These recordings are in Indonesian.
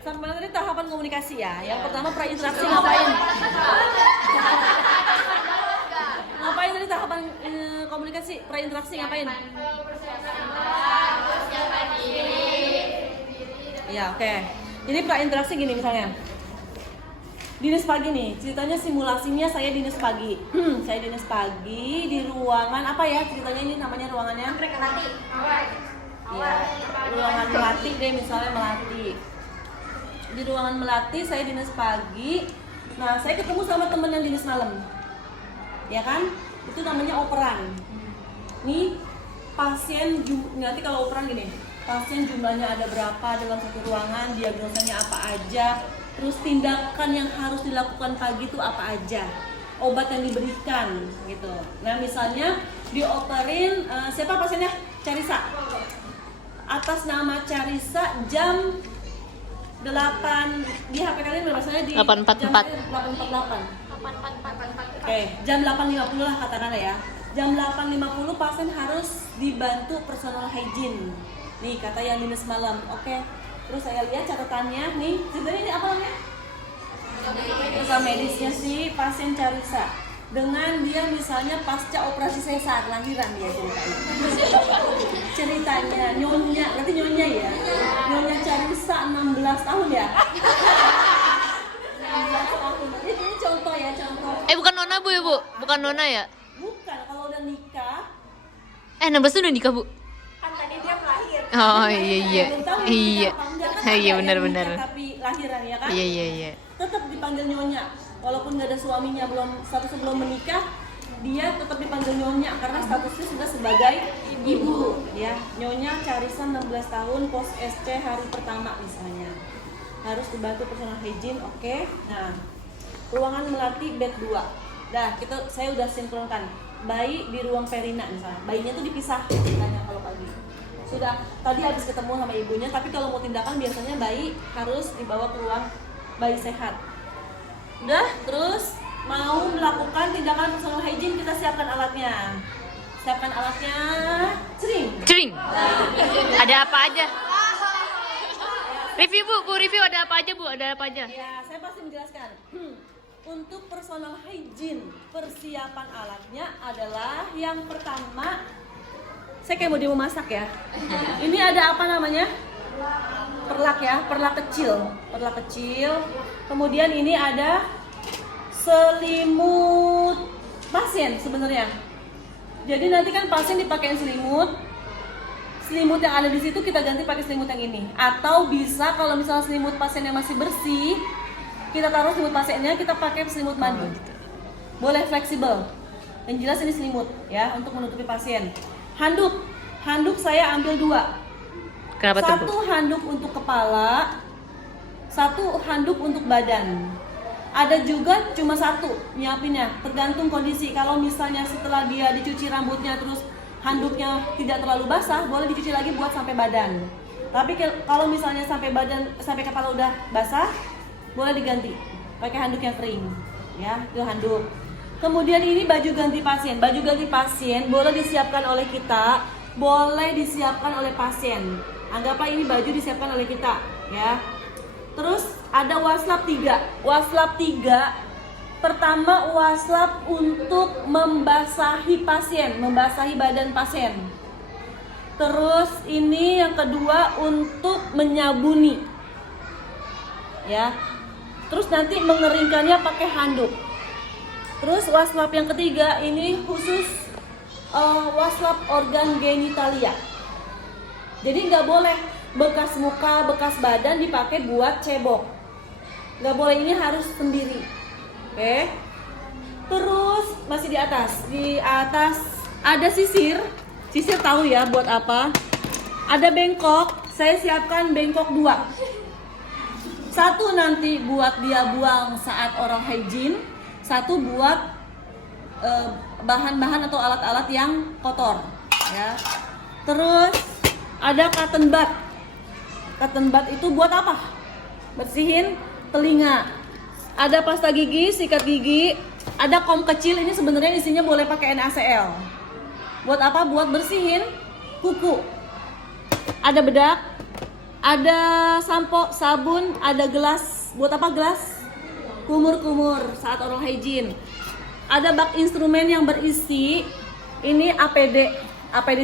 Sampai tadi tahapan komunikasi ya. Yang pertama prainteraksi ngapain? Ngapain tadi tahapan komunikasi? Prainteraksi ngapain? Ya, oke. Jadi prainteraksi gini misalnya. Dinas pagi nih, ceritanya simulasinya saya dinas pagi. Saya dinas pagi di ruangan apa ya ceritanya ini namanya ruangannya? Melati. Ya, ruangan melati deh misalnya melati. Di ruangan melati saya dinas pagi. Nah, saya ketemu sama temen yang dinas malam. Ya kan? Itu namanya operan. Nih pasien nanti kalau operan gini, pasien jumlahnya ada berapa dalam satu ruangan, diagnosanya apa aja, terus tindakan yang harus dilakukan pagi itu apa aja, obat yang diberikan gitu. Nah, misalnya dioperin siapa pasiennya? Carisa. Atas nama Carisa jam 8 di HP kalian berasanya di 8.44. 8.48. Oke, jam 8.50 lah katakanlah ya. Jam 8.50 pasien harus dibantu personal hygiene. Nih kata yang dinas malam. Oke. Terus saya lihat catatannya nih. Sebenarnya ini apa namanya? Rekam medisnya si pasien Carisa. Dengan dia misalnya pasca operasi sesar lahiran dia ceritanya nyonya, berarti nyonya ya, nyonya Carisa 16 tahun ya. 16 tahun. Ini contoh ya, contoh. Bukan Nona Bu ya Bu? Bukan Nona ya? Bukan, kalau udah nikah 16 tuh udah nikah Bu? Kan tadi dia melahir. Oh iya. belum tahu Iya. nikah apa enggak, kan Iya ada yang benar-benar. nikah tapi lahiran ya kan? Iya. Tetap dipanggil nyonya, walaupun nggak ada suaminya, statusnya belum menikah, dia tetap dipanggil nyonya karena statusnya sudah sebagai ibu ya. Nyonya Carisa 16 tahun, pos SC hari pertama misalnya, harus dibantu personal hygiene. Oke. Nah, ruangan melati bed 2. Saya udah sinkronkan bayi di ruang perina misalnya, bayinya tuh dipisah ceritanya kalau pagi. Sudah tadi habis ketemu sama ibunya, tapi kalau mau tindakan biasanya bayi harus dibawa ke ruang bayi sehat. Udah, terus mau melakukan tindakan personal hygiene, kita siapkan alatnya. Siapkan alatnya, Cering. Ada apa aja? Review Bu review ada apa aja Bu? Ada apa aja? Ya, saya pasti menjelaskan. Untuk personal hygiene, persiapan alatnya adalah yang pertama, saya kayak mau dia memasak ya. Ini ada apa namanya? Perlak ya, perlak kecil. Kemudian ini ada selimut pasien sebenarnya. Jadi nanti kan pasien dipakein selimut yang ada di situ kita ganti pakai selimut yang ini. Atau bisa kalau misalnya selimut pasiennya masih bersih, kita taruh selimut pasiennya, kita pakai selimut mandi. Boleh fleksibel. Yang jelas ini selimut ya untuk menutupi pasien. Handuk saya ambil 2. Kenapa tuh Bu? Satu handuk untuk kepala, satu handuk untuk badan. Ada juga cuma satu nyiapinnya, tergantung kondisi. Kalau misalnya setelah dia dicuci rambutnya terus handuknya tidak terlalu basah, boleh dicuci lagi buat sampai badan. Tapi kalau misalnya sampai kepala udah basah, boleh diganti pakai handuk yang kering. Ya, itu handuk. Kemudian ini baju ganti pasien. Baju ganti pasien boleh disiapkan oleh kita, boleh disiapkan oleh pasien. Anggaplah ini baju disiapkan oleh kita, ya. Terus ada waslap 3. Waslap 3 pertama waslap untuk membasahi pasien, membasahi badan pasien. Terus ini yang kedua untuk menyabuni. Ya. Terus nanti mengeringkannya pakai handuk. Terus waslap yang ketiga ini khusus waslap organ genitalia. Jadi nggak boleh bekas muka, bekas badan dipakai buat cebok. Nggak boleh, ini harus sendiri. Oke. Terus masih di atas ada sisir. Sisir tahu ya buat apa? Ada bengkok. Saya siapkan bengkok 2. Satu nanti buat dia buang saat oral hygiene. Satu buat bahan-bahan atau alat-alat yang kotor. Ya. Terus ada cotton bud. Cotton bud itu buat apa? Bersihin telinga. Ada pasta gigi, sikat gigi. Ada kom kecil, ini sebenarnya isinya boleh pakai NaCl. Buat apa? Buat bersihin kuku. Ada bedak. Ada sampo, sabun, ada gelas. Buat apa gelas? Kumur-kumur saat oral hygiene. Ada bak instrumen yang berisi ini APD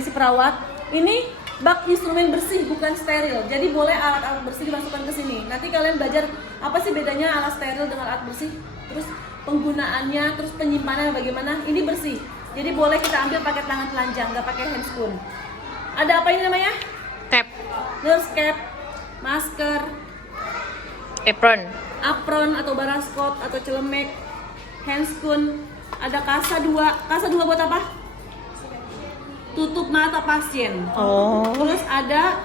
si perawat. Ini bak instrumen bersih bukan steril. Jadi boleh alat-alat bersih dimasukkan ke sini. Nanti kalian belajar apa sih bedanya alat steril dengan alat bersih. Terus penggunaannya, terus penyimpanan bagaimana. Ini bersih. Jadi boleh kita ambil pakai tangan telanjang, nggak pakai handscoon. Ada apa ini namanya? Cap. Nurse cap, masker, apron atau baraskop atau celemek, handscoon, ada kasa 2. Kasa 2 buat apa? Tutup mata pasien. Oh. Terus ada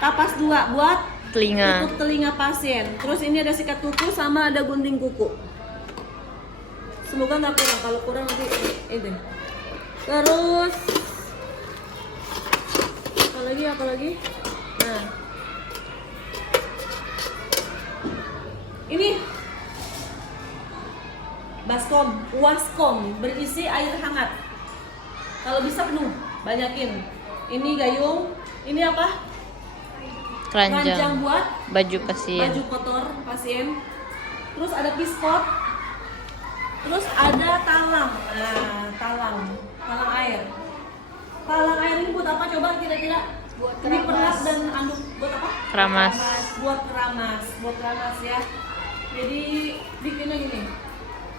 kapas 2 buat Telinga. tutup telinga pasien. Terus ini ada sikat kuku sama ada gunting kuku. Semoga nggak kurang. Kalau kurang nanti ini. Terus apa lagi? Nah, ini baskom, waskom berisi air hangat. Kalau bisa penuh, banyakin. Ini gayung, ini apa? Keranjang buat Baju pasien. baju kotor pasien. Terus ada pispot. Terus ada talang. Nah, talang air. Talang air ini buat apa coba kira-kira? Buat Ini keramas. pernak dan anduk buat apa? Keramas. Buat keramas ya. Jadi bikinnya gini.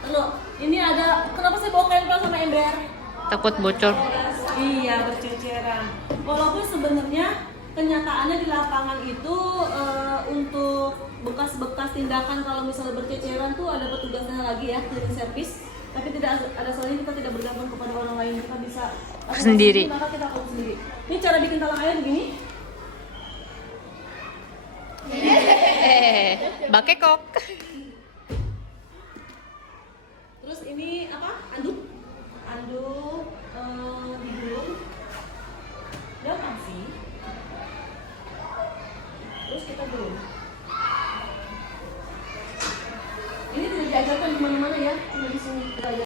Lalu ini ada, kenapa saya bawa kain sama ember? Takut bocor. Iya, berceceran. Walaupun sebenarnya kenyataannya di lapangan itu untuk bekas-bekas tindakan kalau misalnya berceceran tuh ada petugasnya lagi ya, cleaning service. Tapi tidak ada salahnya kita tidak bergantung kepada orang lain, kita bisa Sendiri. maka kita lakukan sendiri. Ini cara bikin talang air begini. Bakekok. Terus ini apa? Anduk digulung. Gampang sih. Terus kita gulung. Ini tidak diajarkan di mana-mana ya, cuma di sini.